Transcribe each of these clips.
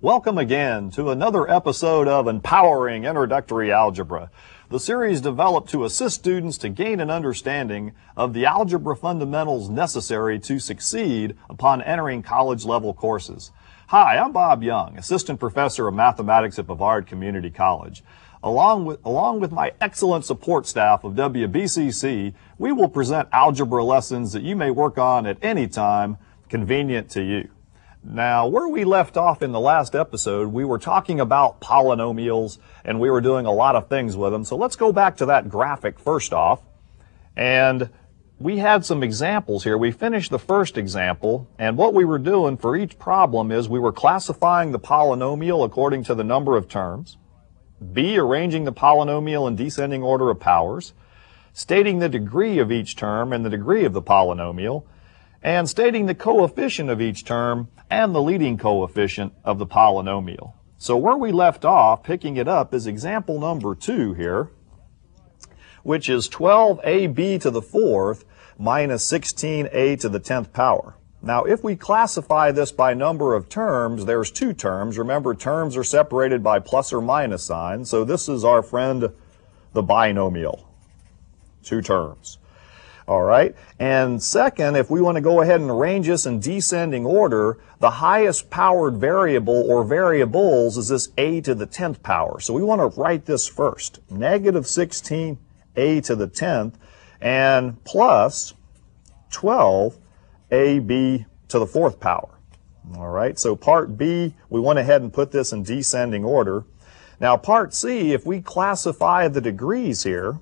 Welcome again to another episode of Empowering Introductory Algebra, the series developed to assist students to gain an understanding of the algebra fundamentals necessary to succeed upon entering college-level courses. Hi, I'm Bob Young, Assistant Professor of Mathematics at Brevard Community College. Along with my excellent support staff of WBCC, we will present algebra lessons that you may work on at any time convenient to you. Now, where we left off in the last episode, we were talking about polynomials, and we were doing a lot of things with them. So let's go back to that graphic first off. And we had some examples here. We finished the first example, and what we were doing for each problem is we were classifying the polynomial according to the number of terms, B, arranging the polynomial in descending order of powers, stating the degree of each term and the degree of the polynomial, and stating the coefficient of each term and the leading coefficient of the polynomial. So where we left off, picking it up, is example number 2 here, which is 12ab to the 4th minus 16a to the 10th power. Now, if we classify this by number of terms, there's 2 terms. Remember, terms are separated by plus or minus signs, so this is our friend, the binomial. 2 terms. All right, and second, if we want to go ahead and arrange this in descending order, the highest powered variable or variables is this a to the 10th power. So we want to write this first, negative 16a to the 10th and plus 12ab to the 4th power. All right, so part B, we went ahead and put this in descending order. Now part C, if we classify the degrees here,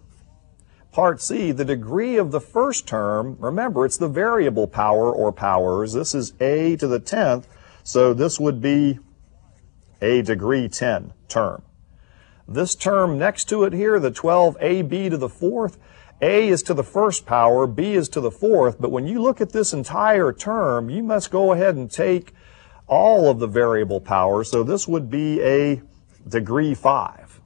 part C, the degree of the first term, remember, it's the variable power or powers. This is a to the 10th, so this would be a degree 10 term. This term next to it here, the 12ab to the 4th, a is to the first power, b is to the 4th, but when you look at this entire term, you must go ahead and take all of the variable powers, so this would be a degree 5.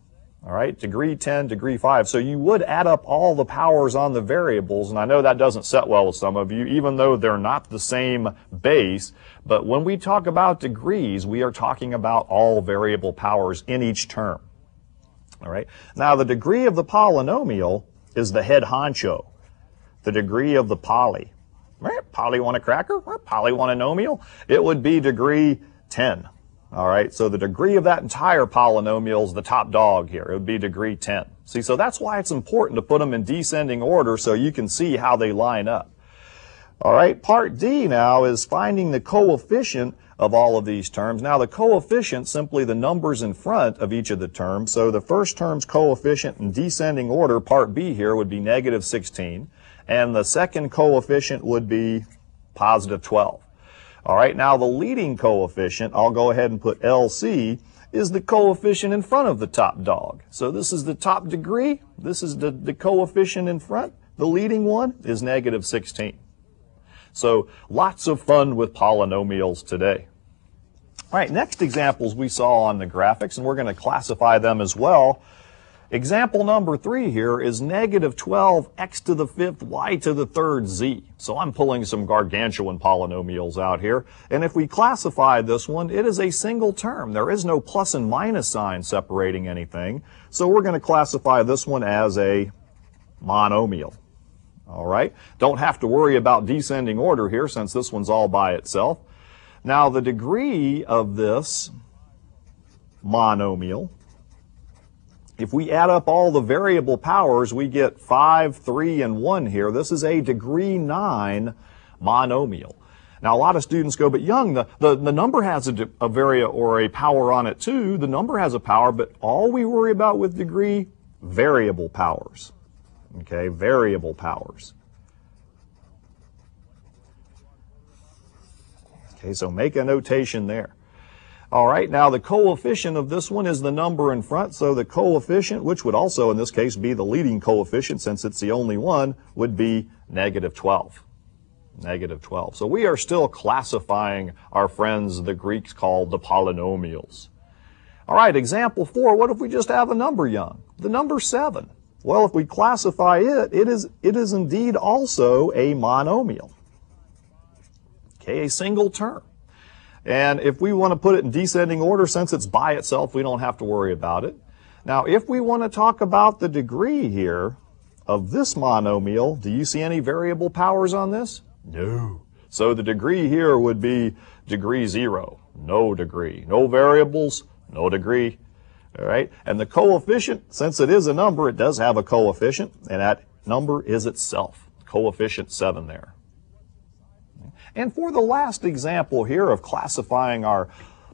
All right, degree 10, degree 5. So you would add up all the powers on the variables, and I know that doesn't set well with some of you, even though they're not the same base. But when we talk about degrees, we are talking about all variable powers in each term. All right, now the degree of the polynomial is the head honcho. The degree of the poly. Poly want a cracker? Poly want a nomial? It would be degree 10. All right, so the degree of that entire polynomial is the top dog here. It would be degree 10. See, so that's why it's important to put them in descending order so you can see how they line up. All right, part D now is finding the coefficient of all of these terms. Now, the coefficient, simply the numbers in front of each of the terms. So the first term's coefficient in descending order, part B here, would be negative 16. And the second coefficient would be positive 12. All right, now the leading coefficient, I'll go ahead and put LC, is the coefficient in front of the top dog. So this is the top degree. This is the coefficient in front. The leading one is negative 16. So lots of fun with polynomials today. All right, next examples we saw on the graphics, and we're going to classify them as well. Example number 3 here is negative 12 x to the 5th y to the 3rd z. So I'm pulling some gargantuan polynomials out here. And if we classify this one, it is a single term. There is no plus and minus sign separating anything. So we're going to classify this one as a monomial. All right, don't have to worry about descending order here since this one's all by itself. Now the degree of this monomial, if we add up all the variable powers, we get 5, 3, and 1 here. This is a degree 9 monomial. Now, a lot of students go, but Young, the number has a variable or a power on it too. The number has a power, but all we worry about with degree, variable powers. Okay, variable powers. Okay, so make a notation there. All right, now the coefficient of this one is the number in front, so the coefficient, which would also in this case be the leading coefficient since it's the only one, would be negative 12. Negative 12. So we are still classifying our friends, the Greeks, called the polynomials. All right, example 4, what if we just have a number young? The number 7. Well, if we classify it, it is indeed also a monomial. Okay, a single term. And if we want to put it in descending order, since it's by itself, we don't have to worry about it. Now, if we want to talk about the degree here of this monomial, do you see any variable powers on this? No. So the degree here would be degree 0, no degree. No variables, no degree. All right, and the coefficient, since it is a number, it does have a coefficient, and that number is itself, coefficient 7 there. And for the last example here of classifying our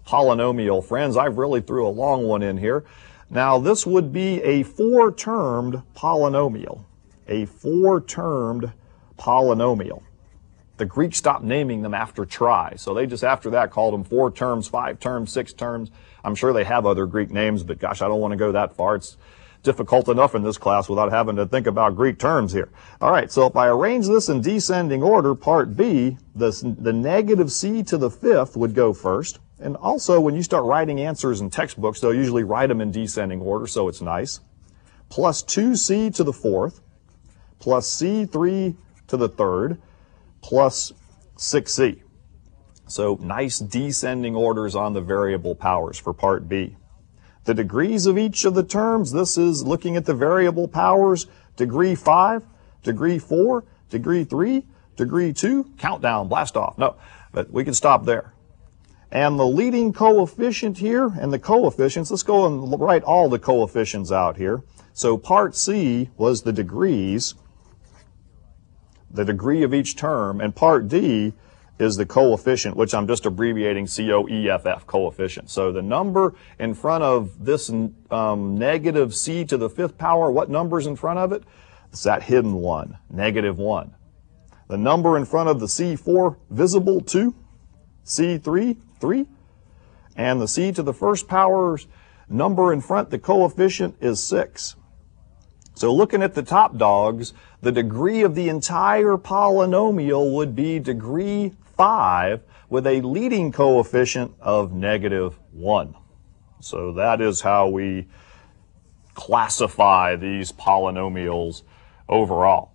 polynomial friends, I've really threw a long one in here. Now, this would be a 4-termed polynomial, a 4-termed polynomial. The Greeks stopped naming them after try, so they just after that called them 4 terms, 5 terms, 6 terms. I'm sure they have other Greek names, but gosh, I don't want to go that far. It's difficult enough in this class without having to think about Greek terms here. All right, so if I arrange this in descending order, part B, the negative c to the 5th would go first. And also, when you start writing answers in textbooks, they'll usually write them in descending order, so it's nice. Plus 2c to the 4th, plus c3 to the 3rd, plus 6c. So nice descending orders on the variable powers for part B. The degrees of each of the terms, this is looking at the variable powers, degree 5, degree 4, degree 3, degree 2, countdown, blast off. No, but we can stop there. And the leading coefficient here, and the coefficients, let's go and write all the coefficients out here. So part C was the degrees, the degree of each term, and part D is the coefficient, which I'm just abbreviating COEFF, coefficient. So the number in front of this negative c to the 5th power, what number's in front of it? It's that hidden 1, negative 1. The number in front of the C4, visible 2, C3, 3, and the c to the 1st power's number in front, the coefficient is 6. So looking at the top dogs, the degree of the entire polynomial would be degree 5 with a leading coefficient of negative 1. So that is how we classify these polynomials overall.